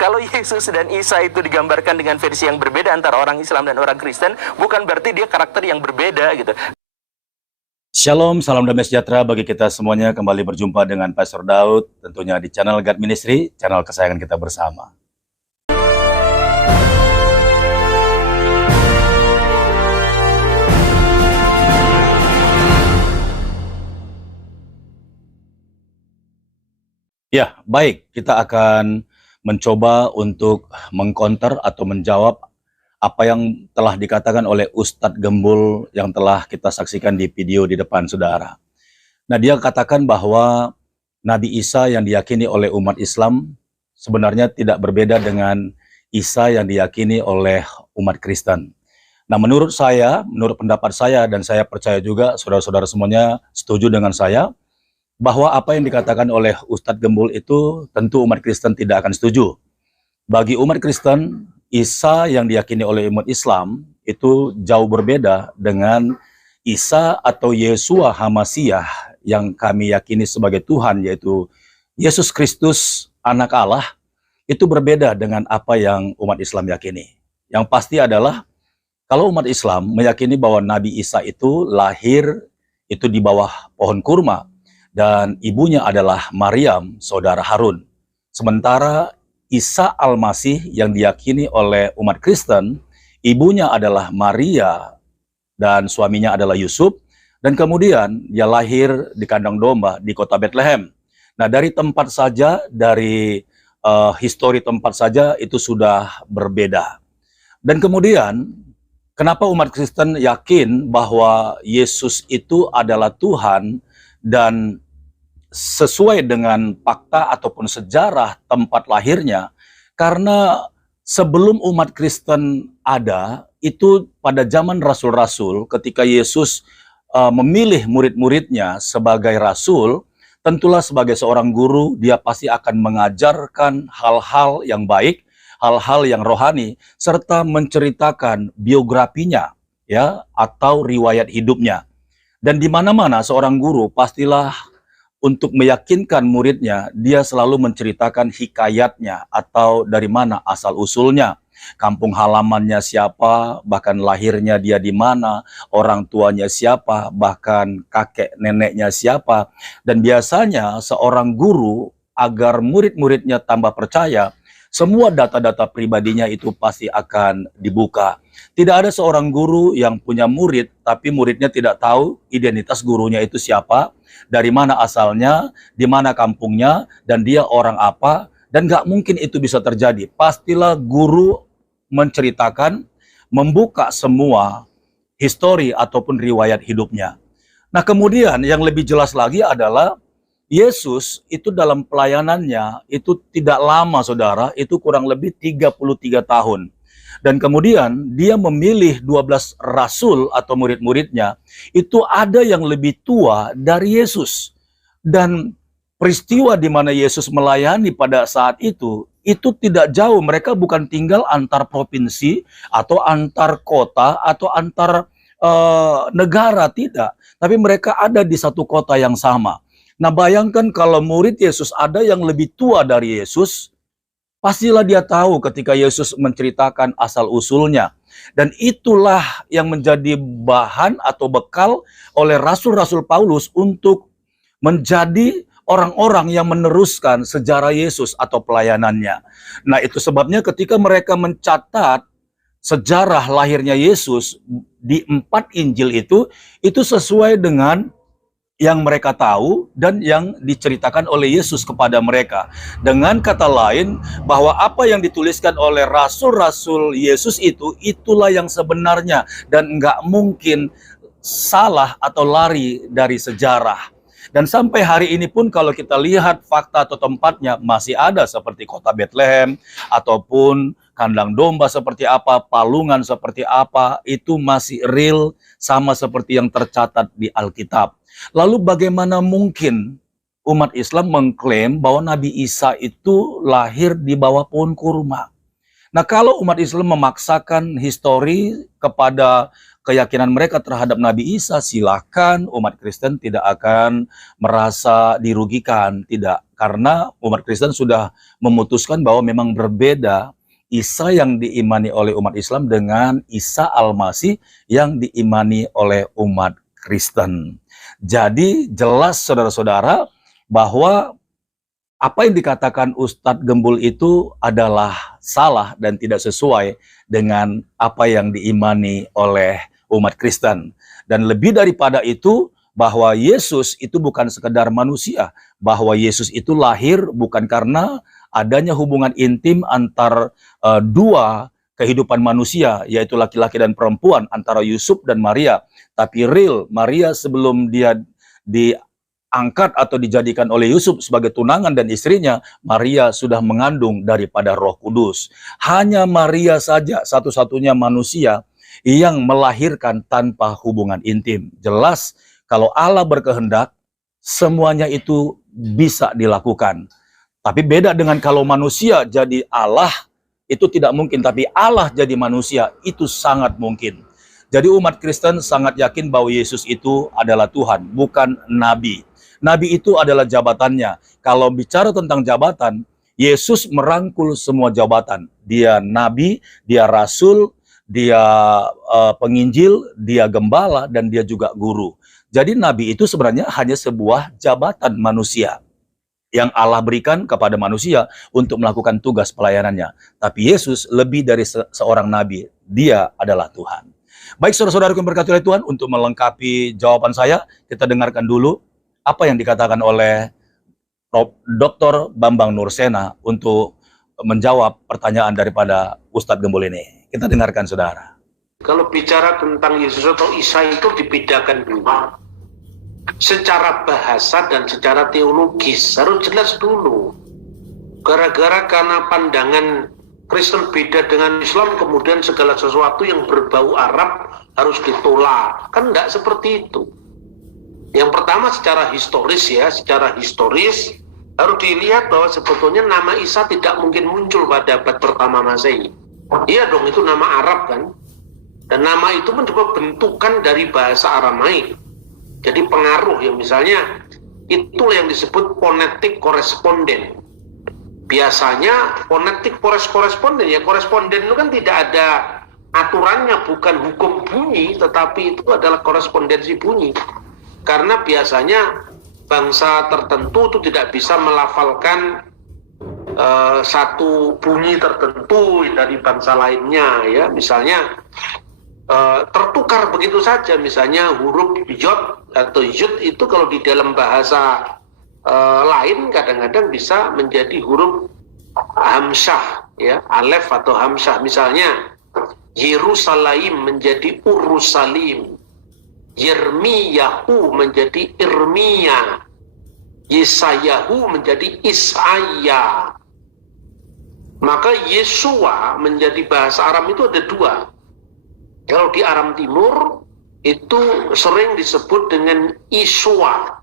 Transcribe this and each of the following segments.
Kalau Yesus dan Isa itu digambarkan dengan versi yang berbeda antara orang Islam dan orang Kristen, bukan berarti dia karakter yang berbeda gitu. Shalom, salam damai sejahtera bagi kita semuanya. Kembali berjumpa dengan Pastor Daud, tentunya di channel God Ministry, channel kesayangan kita bersama. Ya, baik, kita akan mencoba untuk mengcounter atau menjawab apa yang telah dikatakan oleh Ustadz Gembul yang telah kita saksikan di video di depan saudara. Nah, dia katakan bahwa Nabi Isa yang diyakini oleh umat Islam sebenarnya tidak berbeda dengan Isa yang diyakini oleh umat Kristen. Nah, menurut saya, menurut pendapat saya, dan saya percaya juga saudara-saudara semuanya setuju dengan saya, bahwa apa yang dikatakan oleh Ustadz Gembul itu tentu umat Kristen tidak akan setuju. Bagi umat Kristen, Isa yang diyakini oleh umat Islam itu jauh berbeda dengan Isa atau Yeshua HaMasyiah yang kami yakini sebagai Tuhan, yaitu Yesus Kristus, anak Allah. Itu berbeda dengan apa yang umat Islam yakini. Yang pasti adalah kalau umat Islam meyakini bahwa Nabi Isa itu lahir itu di bawah pohon kurma, dan ibunya adalah Maryam, saudara Harun. Sementara Isa Al-Masih yang diyakini oleh umat Kristen, ibunya adalah Maria dan suaminya adalah Yusuf, dan kemudian dia lahir di kandang domba di kota Bethlehem. Nah, dari tempat saja, dari histori tempat saja itu sudah berbeda. Dan kemudian, kenapa umat Kristen yakin bahwa Yesus itu adalah Tuhan, dan sesuai dengan fakta ataupun sejarah tempat lahirnya? Karena sebelum umat Kristen ada, itu pada zaman rasul-rasul, ketika Yesus memilih murid-muridnya sebagai rasul, tentulah sebagai seorang guru, dia pasti akan mengajarkan hal-hal yang baik, hal-hal yang rohani, serta menceritakan biografinya, ya, atau riwayat hidupnya. Dan di mana-mana seorang guru pastilah untuk meyakinkan muridnya, dia selalu menceritakan hikayatnya atau dari mana asal-usulnya, kampung halamannya siapa, bahkan lahirnya dia di mana, orang tuanya siapa, bahkan kakek neneknya siapa. Dan biasanya seorang guru agar murid-muridnya tambah percaya, semua data-data pribadinya itu pasti akan dibuka. Tidak ada seorang guru yang punya murid, tapi muridnya tidak tahu identitas gurunya itu siapa, dari mana asalnya, di mana kampungnya, dan dia orang apa. Dan gak mungkin itu bisa terjadi. Pastilah guru menceritakan, membuka semua histori ataupun riwayat hidupnya. Nah, kemudian yang lebih jelas lagi adalah Yesus itu dalam pelayanannya itu tidak lama, saudara, itu kurang lebih 33 tahun. Dan kemudian dia memilih 12 rasul atau murid-muridnya, itu ada yang lebih tua dari Yesus. Dan peristiwa di mana Yesus melayani pada saat itu tidak jauh. Mereka bukan tinggal antar provinsi atau antar kota atau antar negara, tidak. Tapi mereka ada di satu kota yang sama. Nah, bayangkan kalau murid Yesus ada yang lebih tua dari Yesus, pastilah dia tahu ketika Yesus menceritakan asal-usulnya. Dan itulah yang menjadi bahan atau bekal oleh rasul-rasul Paulus untuk menjadi orang-orang yang meneruskan sejarah Yesus atau pelayanannya. Nah, itu sebabnya ketika mereka mencatat sejarah lahirnya Yesus di 4 Injil itu sesuai dengan yang mereka tahu dan yang diceritakan oleh Yesus kepada mereka. Dengan kata lain, bahwa apa yang dituliskan oleh rasul-rasul Yesus itulah yang sebenarnya, dan nggak mungkin salah atau lari dari sejarah. Dan sampai hari ini pun kalau kita lihat fakta atau tempatnya masih ada, seperti kota Bethlehem, ataupun kandang domba seperti apa, palungan seperti apa, itu masih real sama seperti yang tercatat di Alkitab. Lalu bagaimana mungkin umat Islam mengklaim bahwa Nabi Isa itu lahir di bawah pohon kurma? Nah, kalau umat Islam memaksakan histori kepada keyakinan mereka terhadap Nabi Isa, silakan, umat Kristen tidak akan merasa dirugikan, tidak. Karena umat Kristen sudah memutuskan bahwa memang berbeda Isa yang diimani oleh umat Islam dengan Isa Al-Masih yang diimani oleh umat Kristen. Jadi jelas saudara-saudara bahwa apa yang dikatakan Ustadz Gembul itu adalah salah dan tidak sesuai dengan apa yang diimani oleh umat Kristen. Dan lebih daripada itu, bahwa Yesus itu bukan sekedar manusia, bahwa Yesus itu lahir bukan karena adanya hubungan intim antar dua kehidupan manusia, yaitu laki-laki dan perempuan, antara Yusuf dan Maria. Tapi real, Maria sebelum dia diangkat atau dijadikan oleh Yusuf sebagai tunangan dan istrinya, Maria sudah mengandung daripada Roh Kudus. Hanya Maria saja satu-satunya manusia yang melahirkan tanpa hubungan intim. Jelas kalau Allah berkehendak, semuanya itu bisa dilakukan. Tapi beda dengan kalau manusia jadi Allah, itu tidak mungkin. Tapi Allah jadi manusia, itu sangat mungkin. Jadi umat Kristen sangat yakin bahwa Yesus itu adalah Tuhan, bukan Nabi. Nabi itu adalah jabatannya. Kalau bicara tentang jabatan, Yesus merangkul semua jabatan. Dia Nabi, dia Rasul, dia penginjil, dia gembala, dan dia juga guru. Jadi Nabi itu sebenarnya hanya sebuah jabatan manusia yang Allah berikan kepada manusia untuk melakukan tugas pelayanannya. Tapi Yesus lebih dari seorang Nabi, dia adalah Tuhan. Baik saudara-saudaraku yang berkati oleh Tuhan, untuk melengkapi jawaban saya, kita dengarkan dulu apa yang dikatakan oleh Dr. Bambang Nursena untuk menjawab pertanyaan daripada Ustadz Gembul ini. Kita dengarkan saudara. Kalau bicara tentang Yesus atau Isa itu dibedakan dulu. Secara bahasa dan secara teologis harus jelas dulu. Gara-gara karena pandangan Kristen beda dengan Islam, kemudian segala sesuatu yang berbau Arab harus ditolak. Kan enggak seperti itu. Yang pertama secara historis ya, secara historis harus dilihat bahwa sebetulnya nama Isa tidak mungkin muncul pada abad pertama Masehi. Iya dong, itu nama Arab kan. Dan nama itu pun juga bentukan dari bahasa Aramaik. Jadi pengaruh yang misalnya itu yang disebut phonetic correspondent. Biasanya phonetic koresponden, ya koresponden itu kan tidak ada aturannya, bukan hukum bunyi, tetapi itu adalah korespondensi bunyi. Karena biasanya bangsa tertentu itu tidak bisa melafalkan satu bunyi tertentu dari bangsa lainnya, ya misalnya tertukar begitu saja. Misalnya huruf yod atau yud itu kalau di dalam bahasa lain kadang-kadang bisa menjadi huruf hamzah, ya alef atau hamzah. Misalnya Yerusalem menjadi Urusalim, Yermiyahu menjadi Irmiya, Yesayahu menjadi Isaya. Maka Yesua menjadi bahasa Aram itu ada dua. Kalau di Aram Timur itu sering disebut dengan Isua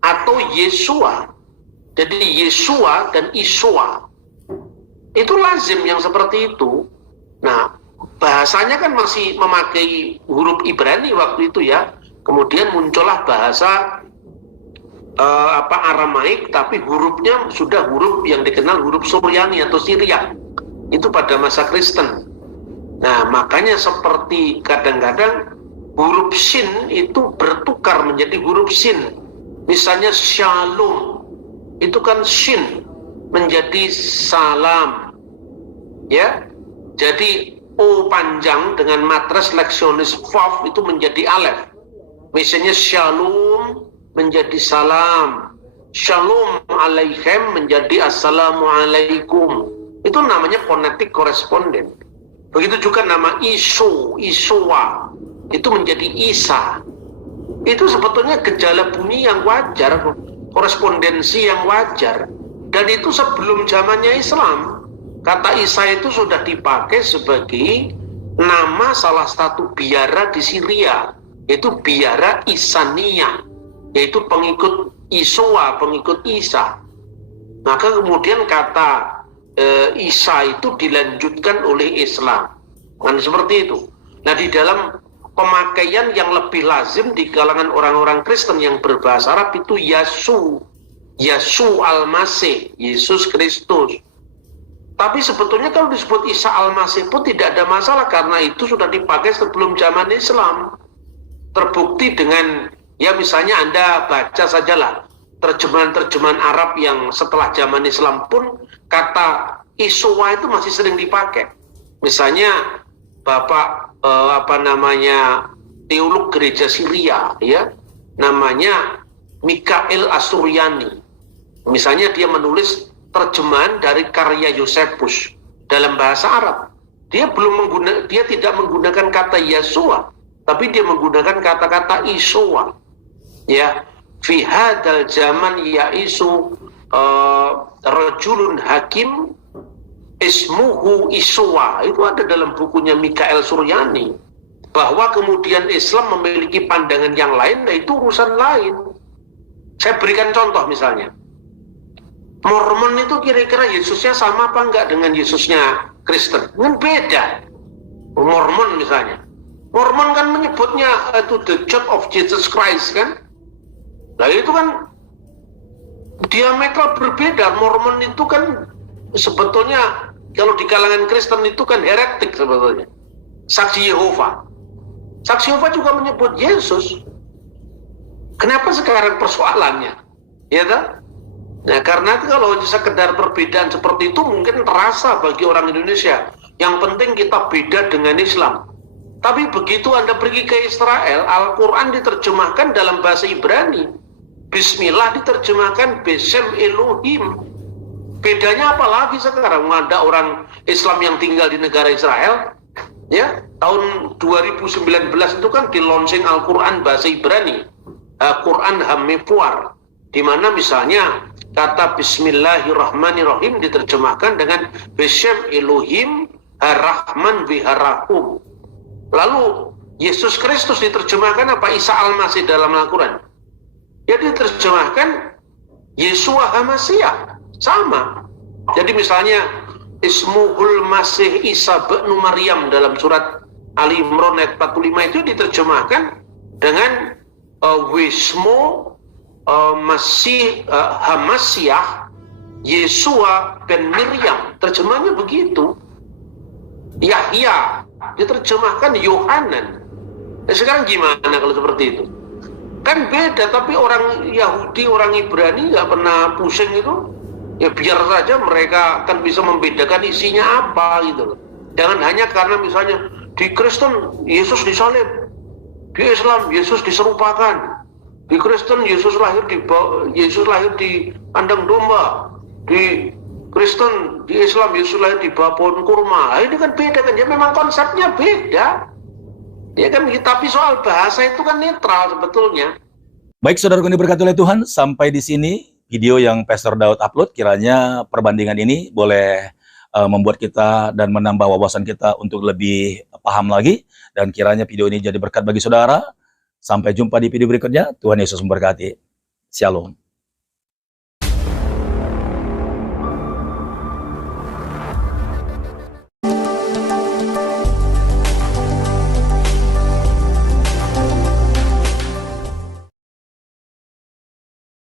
atau Yesua. Jadi Yesua dan Isua itu lazim yang seperti itu. Nah, bahasanya kan masih memakai huruf Ibrani waktu itu ya. Kemudian muncullah bahasa Aramaik, tapi hurufnya sudah huruf yang dikenal huruf Suryani atau Syria. Itu pada masa Kristen. Nah, makanya seperti kadang-kadang huruf Shin itu bertukar menjadi huruf Sin. Misalnya Shalom, itu kan Shin menjadi salam. Ya, jadi O panjang dengan matres leksionis Vav itu menjadi Alef. Misalnya Shalom menjadi salam, Shalom alaikum menjadi assalamualaikum. Itu namanya phonetic correspondent. Begitu juga nama Isu, Isua, itu menjadi Isa. Itu sebetulnya gejala bunyi yang wajar, korespondensi yang wajar. Dan itu sebelum zamannya Islam. Kata Isa itu sudah dipakai sebagai nama salah satu biara di Syria, yaitu biara Isania, yaitu pengikut Isua, pengikut Isa. Maka kemudian kata Isa itu dilanjutkan oleh Islam. Kan seperti itu. Nah, di dalam pemakaian yang lebih lazim di kalangan orang-orang Kristen yang berbahasa Arab itu Yasu al-Masih, Yesus Kristus. Tapi sebetulnya kalau disebut Isa al-Masih pun tidak ada masalah, karena itu sudah dipakai sebelum zaman Islam. Terbukti dengan, ya misalnya Anda baca sajalah terjemahan-terjemahan Arab yang setelah zaman Islam pun kata Iswa itu masih sering dipakai. Misalnya Bapak teolog gereja Syria, ya, namanya Mikael Asuryani. Misalnya dia menulis terjemahan dari karya Yosefus dalam bahasa Arab. Dia tidak menggunakan kata Yesua, tapi dia menggunakan kata-kata Iswa. Ya, fi hadzal zaman yaisu rajulun hakim ismuhu Iswa. Itu ada dalam bukunya Mikael Suryani. Bahwa kemudian Islam memiliki pandangan yang lain, nah itu urusan lain. Saya berikan contoh misalnya. Mormon itu kira-kira Yesusnya sama apa enggak dengan Yesusnya Kristen? Kan beda. Mormon misalnya. Mormon kan menyebutnya itu the Church of Jesus Christ kan? Nah itu kan diametral berbeda. Mormon itu kan sebetulnya kalau di kalangan Kristen itu kan heretik sebetulnya. Saksi Yehova. Saksi Yehova juga menyebut Yesus. Kenapa sekarang persoalannya? Ya kan? Nah, karena itu kalau sekedar perbedaan seperti itu mungkin terasa bagi orang Indonesia. Yang penting kita beda dengan Islam. Tapi begitu Anda pergi ke Israel, Al-Quran diterjemahkan dalam bahasa Ibrani. Bismillah diterjemahkan Besem Elohim. Bedanya apa lagi sekarang? Ada orang Islam yang tinggal di negara Israel, ya, tahun 2019 itu kan di launching Al-Quran bahasa Ibrani, Quran Hamefuar, di mana misalnya kata Bismillahirrahmanirrahim diterjemahkan dengan Besem Elohim Ar-Rahman Biharahum. Lalu Yesus Kristus diterjemahkan apa? Isa Al-Masih dalam Al-Quran. Ya diterjemahkan Yesua Hamasiah. Sama. Jadi misalnya Ismuhul Masih Isa bin Maryam dalam surat Ali Imran ayat 45 itu diterjemahkan dengan Wismu Masih Hamasiah Yesua ben Miriam. Terjemahannya begitu. Yahya diterjemahkan Yohanan. Nah, sekarang gimana kalau seperti itu? Kan beda, tapi orang Yahudi, orang Ibrani nggak pernah pusing itu. Ya biar saja mereka akan bisa membedakan isinya apa gitu loh. Jangan hanya karena misalnya di Kristen Yesus disalib, di Islam Yesus diserupakan, di Kristen Yesus lahir di kandang domba, di Kristen di Islam Yesus lahir di bawah pohon kurma. Ini kan beda kan? Ya memang konsepnya beda. Ya kan, tapi soal bahasa itu kan netral sebetulnya. Baik, saudaraku yang diberkati oleh Tuhan, sampai di sini video yang Pastor Daud upload. Kiranya perbandingan ini boleh membuat kita dan menambah wawasan kita untuk lebih paham lagi. Dan kiranya video ini jadi berkat bagi saudara. Sampai jumpa di video berikutnya. Tuhan Yesus memberkati. Shalom.